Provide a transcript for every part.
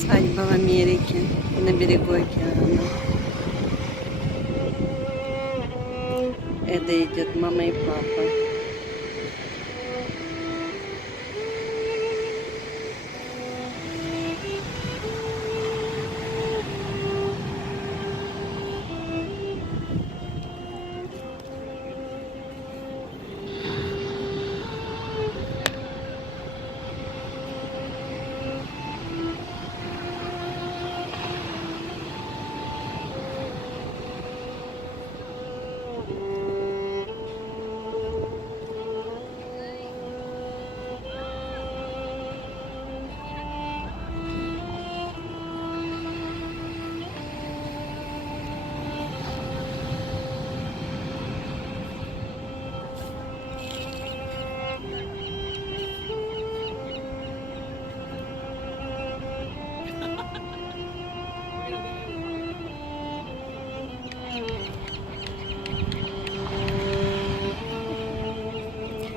Свадьба в Америке на берегу океана. Это идет мама и папа.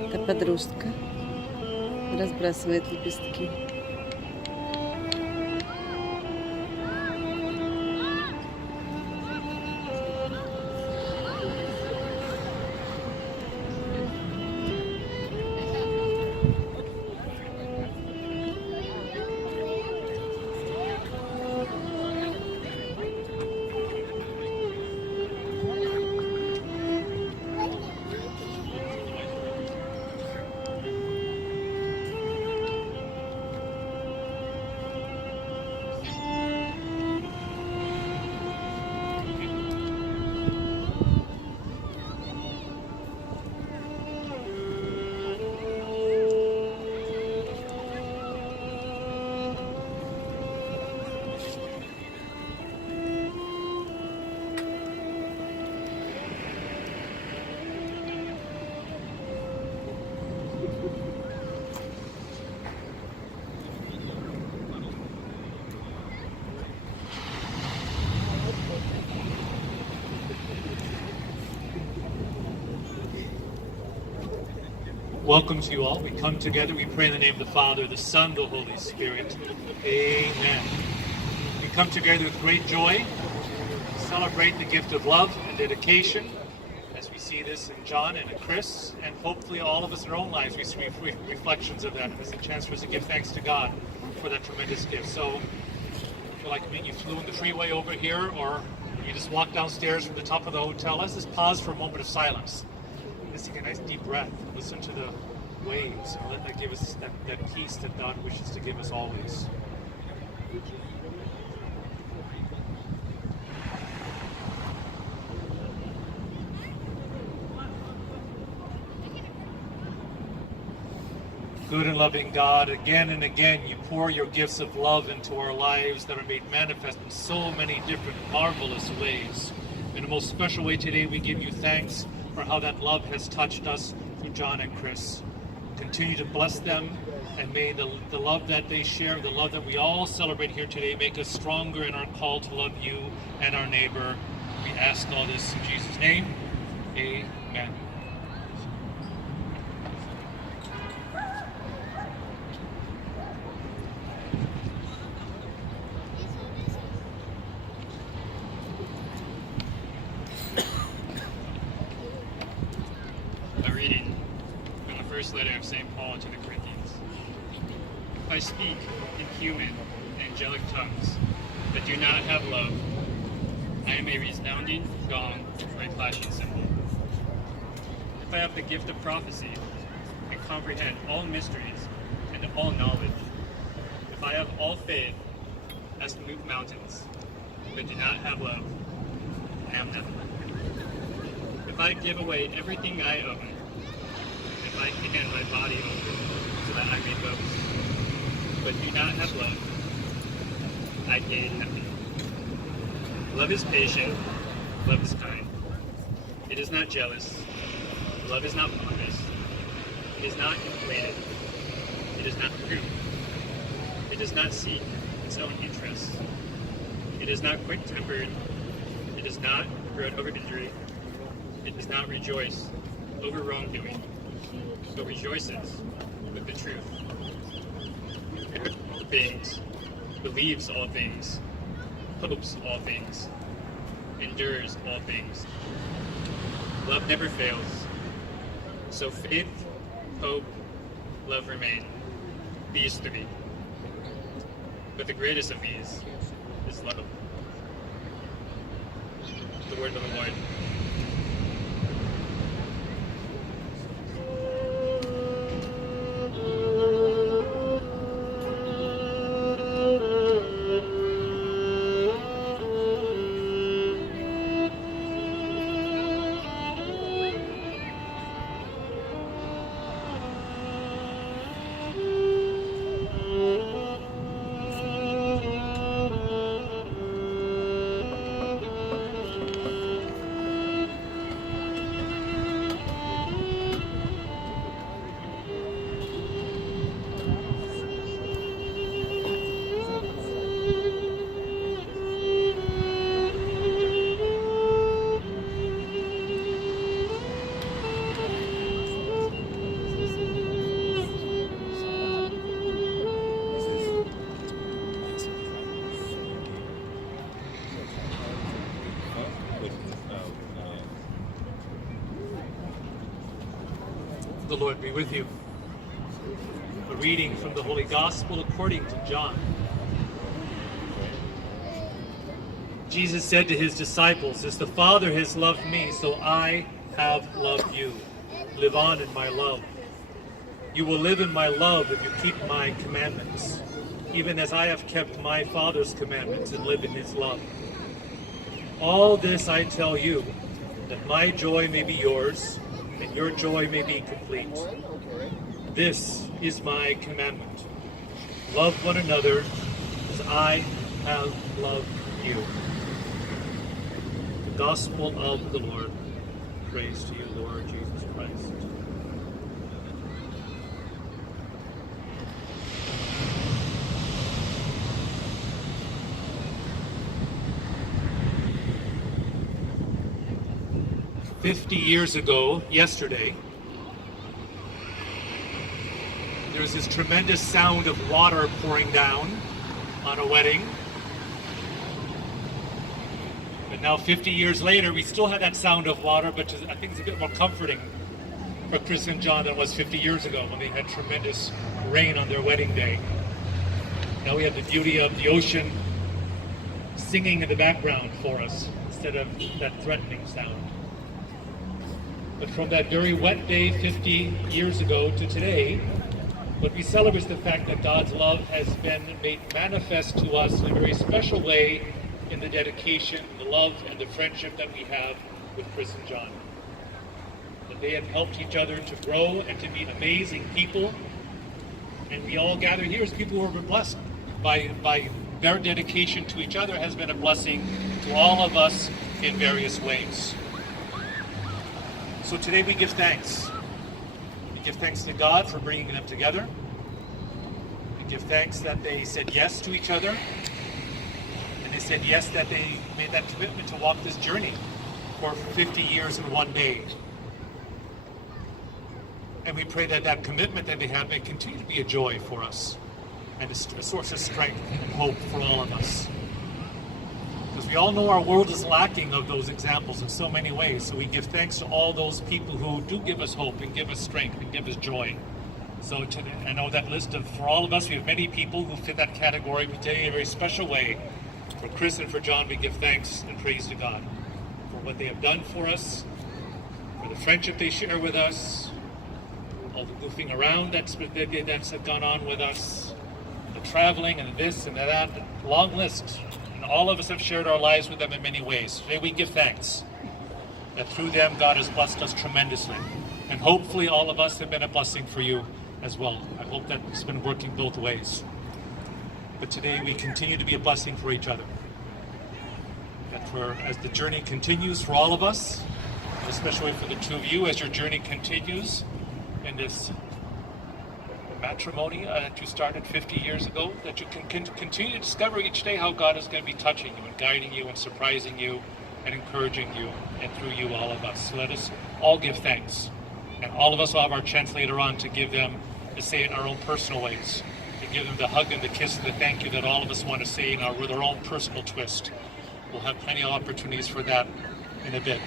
Это подружка разбрасывает лепестки. Welcome to you all. We come together, we pray in the name of the Father, the Son, the Holy Spirit. Amen. We come together with great joy, celebrate the gift of love and dedication, as we see this in John and in Chris, and hopefully all of us in our own lives, we see reflections of that, and it's a chance for us to give thanks to God for that tremendous gift. So, if you like me, you flew in the freeway over here, or you just walked downstairs from the top of the hotel, let's just pause for a moment of silence. Let's take a nice deep breath, listen to the waves, and let that give us that peace that God wishes to give us always. Good and loving God, again and again you pour your gifts of love into our lives that are made manifest in so many different marvelous ways. In a most special way today, we give you thanks for how that love has touched us through John and Chris. Continue to bless them, and may the love that they share, the love that we all celebrate here today, make us stronger in our call to love you and our neighbor. We ask all this in Jesus' name. Amen. A reading from the first letter of St. Paul to the Corinthians. If I speak in human and angelic tongues, but do not have love, I am a resounding gong or a clashing cymbal. If I have the gift of prophecy and comprehend all mysteries and all knowledge, if I have all faith as to move mountains, but do not have love, I am nothing. If I give away everything I own, if I hand my body over so that I may boast, but do not have love, I gain nothing. Love is patient, love is kind. It is not jealous, love is not pompous, it is not inflated, it is not rude, it does not seek its own interests, it is not quick-tempered, it does not brood over injury, it does not rejoice over wrongdoing, but rejoices with the truth. Bear all things, believes all things, hopes all things, endures all things. Love never fails. So faith, hope, love remain. These three. But the greatest of these is love. The word of the Lord. The Lord be with you. A reading from the Holy Gospel according to John. Jesus said to his disciples, "As the Father has loved me, so I have loved you. Live on in my love. You will live in my love if you keep my commandments, even as I have kept my Father's commandments and live in his love. All this I tell you, that my joy may be yours, and your joy may be complete. This is my commandment. Love one another as I have loved you." The Gospel of the Lord. Praise to you, Lord Jesus Christ. "50 years ago, yesterday, there was this tremendous sound of water pouring down on a wedding. But now 50 years later, we still had that sound of water, but I think it's a bit more comforting for Chris and John than it was 50 years ago when they had tremendous rain on their wedding day. Now we have the beauty of the ocean singing in the background for us instead of that threatening sound. But from that very wet day 50 years ago to today, what we celebrate is the fact that God's love has been made manifest to us in a very special way in the dedication, the love, and the friendship that we have with Chris and John. That they have helped each other to grow and to be amazing people. And we all gather here as people who have been blessed by their dedication to each other has been a blessing to all of us in various ways. So today we give thanks. We give thanks to God for bringing them together. We give thanks that they said yes to each other. And they said yes that they made that commitment to walk this journey for 50 years in one day. And we pray that that commitment that they have may continue to be a joy for us and a source of strength and hope for all of us. Because we all know our world is lacking of those examples in so many ways. So we give thanks to all those people who do give us hope and give us strength and give us joy. So I know that list of, for all of us, we have many people who fit that category. But today in a very special way, for Chris and for John, we give thanks and praise to God for what they have done for us, for the friendship they share with us, all the goofing around that's gone on with us, the traveling and this and that, long list. And all of us have shared our lives with them in many ways. Today we give thanks that through them God has blessed us tremendously. And hopefully all of us have been a blessing for you as well. I hope that it's been working both ways. But today we continue to be a blessing for each other. That as the journey continues for all of us, and especially for the two of you, as your journey continues in this matrimony that you started 50 years ago, that you can continue to discover each day how God is going to be touching you and guiding you and surprising you and encouraging you, and through you, all of us. So let us all give thanks. And all of us will have our chance later on to give them, to say it in our own personal ways. give them the hug and the kiss and the thank you that all of us want to say with our own personal twist. We'll have plenty of opportunities for that in a bit.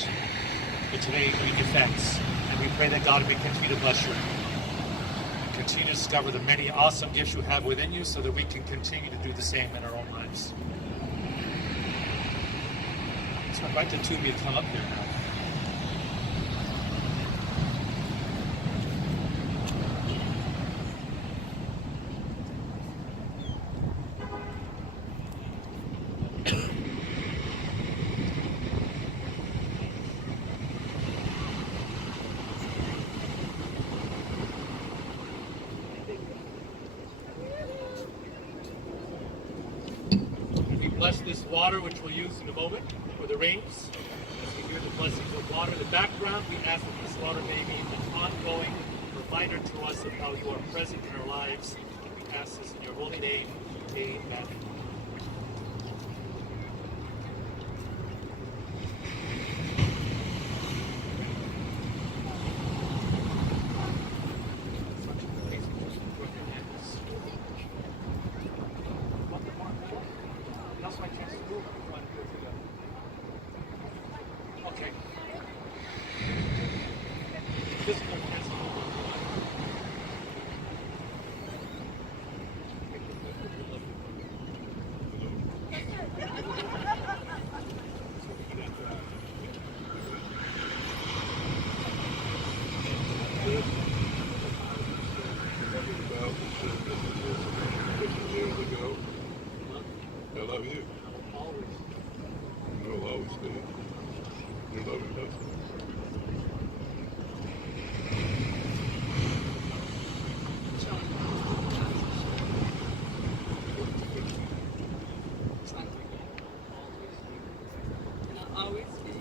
But today we give thanks, and we pray that God will continue to bless you. And continue to discover the many awesome gifts you have within you so that we can continue to do the same in our own lives. So I invite the two of you to come up here now. Bless this water, which we'll use in a moment for the rains. As we hear the blessings of water in the background, we ask that this water may be an ongoing reminder to us of how you are present in our lives. We ask this in your holy name. Amen. Okay. I love you. You'll always stay. Your love and husband. Always be.